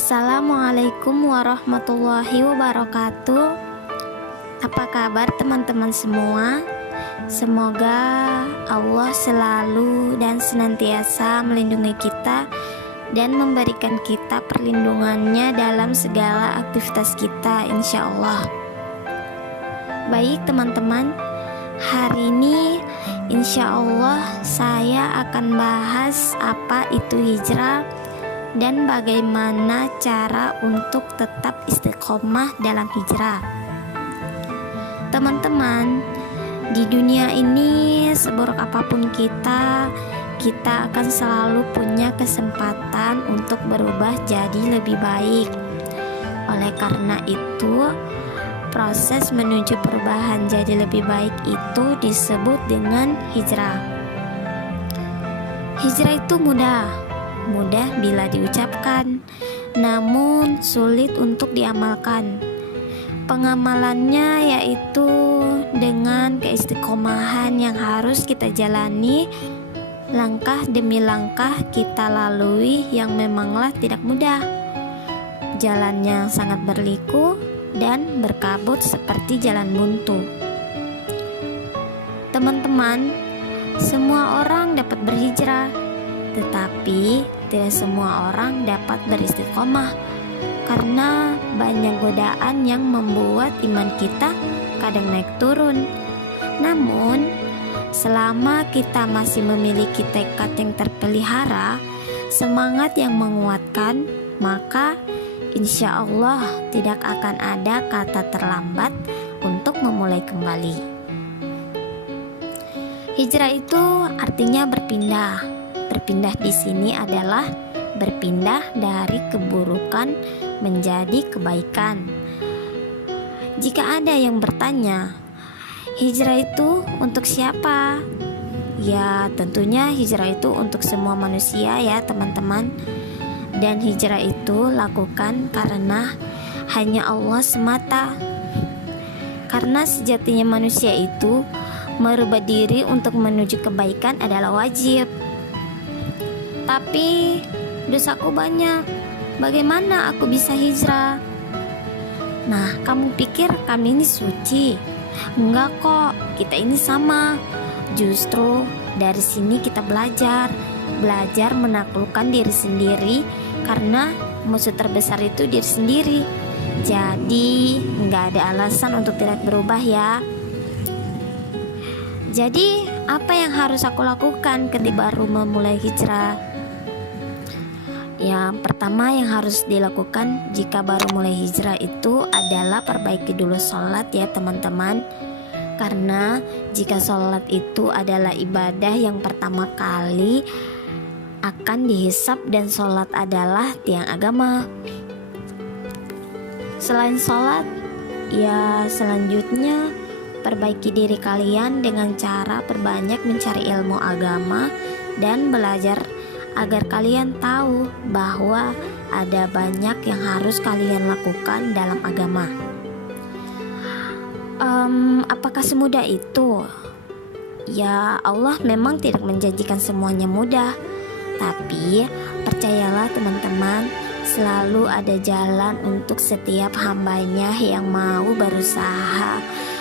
Assalamualaikum warahmatullahi wabarakatuh. Apa kabar teman-teman semua? Semoga Allah selalu dan senantiasa melindungi kita dan memberikan kita perlindungannya dalam segala aktivitas kita, insya Allah. Baik teman-teman, hari ini insya Allah saya akan bahas apa itu hijrah dan bagaimana cara untuk tetap istiqomah dalam hijrah. Teman-teman, di dunia ini seburuk apapun kita akan selalu punya kesempatan untuk berubah jadi lebih baik. Oleh karena itu, proses menuju perubahan jadi lebih baik itu disebut dengan hijrah. Hijrah itu mudah bila diucapkan, namun sulit untuk diamalkan. Pengamalannya yaitu dengan keistiqomahan yang harus kita jalani, langkah demi langkah kita lalui yang memanglah tidak mudah. Jalannya sangat berliku dan berkabut seperti jalan buntu. Teman-teman, semua orang dapat berhijrah, tetapi tidak semua orang dapat beristiqomah karena banyak godaan yang membuat iman kita kadang naik turun. Namun, selama kita masih memiliki tekad yang terpelihara, semangat yang menguatkan, maka insya Allah tidak akan ada kata terlambat untuk memulai kembali. Hijrah itu artinya berpindah. Berpindah di sini adalah berpindah dari keburukan menjadi kebaikan. Jika ada yang bertanya, hijrah itu untuk siapa? Ya, tentunya hijrah itu untuk semua manusia ya teman-teman. Dan hijrah itu lakukan karena hanya Allah semata. Karena sejatinya manusia itu merubah diri untuk menuju kebaikan adalah wajib. Tapi dosaku banyak, bagaimana aku bisa hijrah? Nah, kamu pikir kami ini suci? Enggak kok, kita ini sama. Justru dari sini kita belajar menaklukkan diri sendiri, karena musuh terbesar itu diri sendiri. Jadi enggak ada alasan untuk tidak berubah ya. Jadi apa yang harus aku lakukan ketika baru memulai hijrah? Yang pertama yang harus dilakukan jika baru mulai hijrah itu adalah perbaiki dulu sholat ya teman-teman. Karena jika sholat itu adalah ibadah yang pertama kali akan dihisap dan sholat adalah tiang agama. Selain sholat, ya selanjutnya perbaiki diri kalian dengan cara perbanyak mencari ilmu agama dan belajar agar kalian tahu bahwa ada banyak yang harus kalian lakukan dalam agama. Apakah semudah itu? Ya, Allah memang tidak menjanjikan semuanya mudah. Tapi percayalah teman-teman, selalu ada jalan untuk setiap hambanya yang mau berusaha.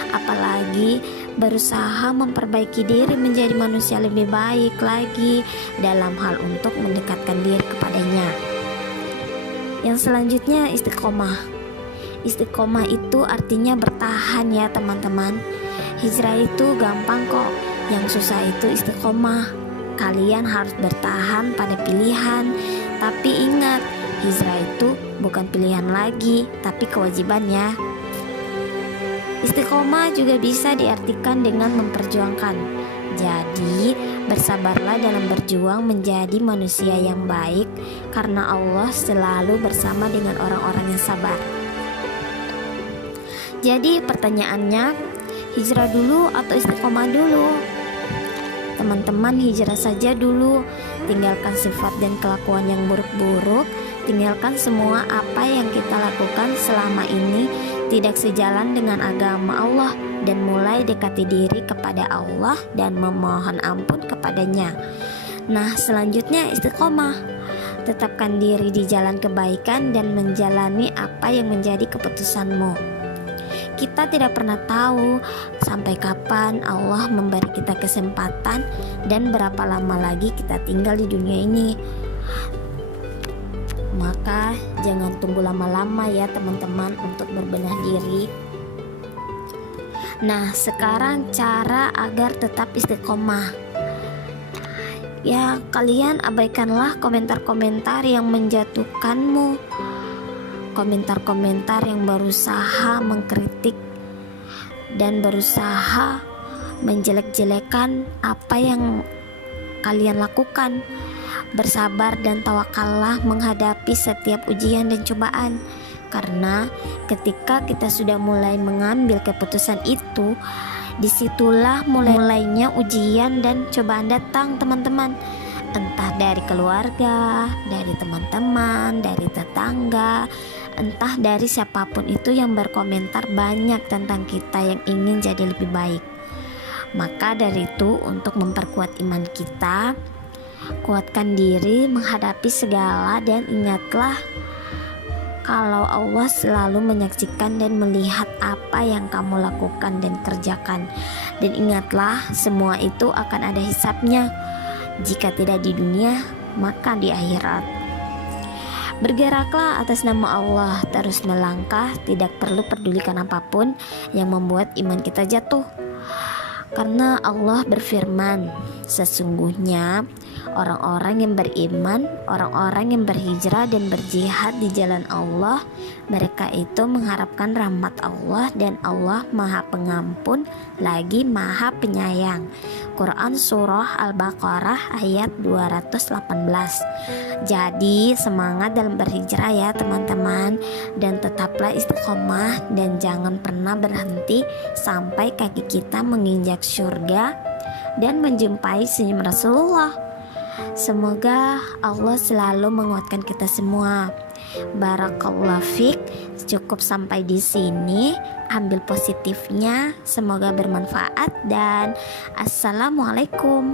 Apalagi berusaha memperbaiki diri menjadi manusia lebih baik lagi dalam hal untuk mendekatkan diri kepadanya. Yang selanjutnya istiqomah. Istiqomah itu artinya bertahan ya teman-teman. Hijrah itu gampang kok, yang susah itu istiqomah. Kalian harus bertahan pada pilihan. Tapi ingat, hijrah itu bukan pilihan lagi, tapi kewajiban ya. Istiqomah juga bisa diartikan dengan memperjuangkan. Jadi, bersabarlah dalam berjuang menjadi manusia yang baik, karena Allah selalu bersama dengan orang-orang yang sabar. Jadi, pertanyaannya, hijrah dulu atau istiqomah dulu? Teman-teman, hijrah saja dulu. Tinggalkan sifat dan kelakuan yang buruk-buruk. Tinggalkan semua apa yang kita lakukan selama ini tidak sejalan dengan agama Allah, dan mulai dekati diri kepada Allah dan memohon ampun kepadanya. Nah, selanjutnya istiqomah. Tetapkan diri di jalan kebaikan dan menjalani apa yang menjadi keputusanmu. Kita tidak pernah tahu sampai kapan Allah memberi kita kesempatan dan berapa lama lagi kita tinggal di dunia ini. Maka jangan tunggu lama-lama ya teman-teman untuk berbenah diri. Nah, sekarang cara agar tetap istiqomah. Ya, kalian abaikanlah komentar-komentar yang menjatuhkanmu, komentar-komentar yang berusaha mengkritik dan berusaha menjelek-jelekan apa yang kalian lakukan. Bersabar dan tawakallah menghadapi setiap ujian dan cobaan, karena ketika kita sudah mulai mengambil keputusan itu, disitulah mulainya ujian dan cobaan datang teman-teman. Entah dari keluarga, dari teman-teman, dari tetangga, entah dari siapapun itu yang berkomentar banyak tentang kita yang ingin jadi lebih baik. Maka dari itu, untuk memperkuat iman kita, kuatkan diri menghadapi segala dan ingatlah kalau Allah selalu menyaksikan dan melihat apa yang kamu lakukan dan kerjakan. Dan ingatlah, semua itu akan ada hisabnya. Jika tidak di dunia, maka di akhirat. Bergeraklah atas nama Allah, terus melangkah, tidak perlu pedulikan apapun yang membuat iman kita jatuh. Karena Allah berfirman, sesungguhnya orang-orang yang beriman, orang-orang yang berhijrah dan berjihad di jalan Allah, mereka itu mengharapkan rahmat Allah, dan Allah Maha Pengampun lagi Maha Penyayang. Quran Surah Al-Baqarah ayat 218. Jadi semangat dalam berhijrah ya teman-teman, dan tetaplah istiqomah dan jangan pernah berhenti sampai kaki kita menginjak surga dan menjumpai senyum Rasulullah. Semoga Allah selalu menguatkan kita semua. Barakallahu fiik. Cukup sampai di sini. Ambil positifnya. Semoga bermanfaat dan assalamualaikum.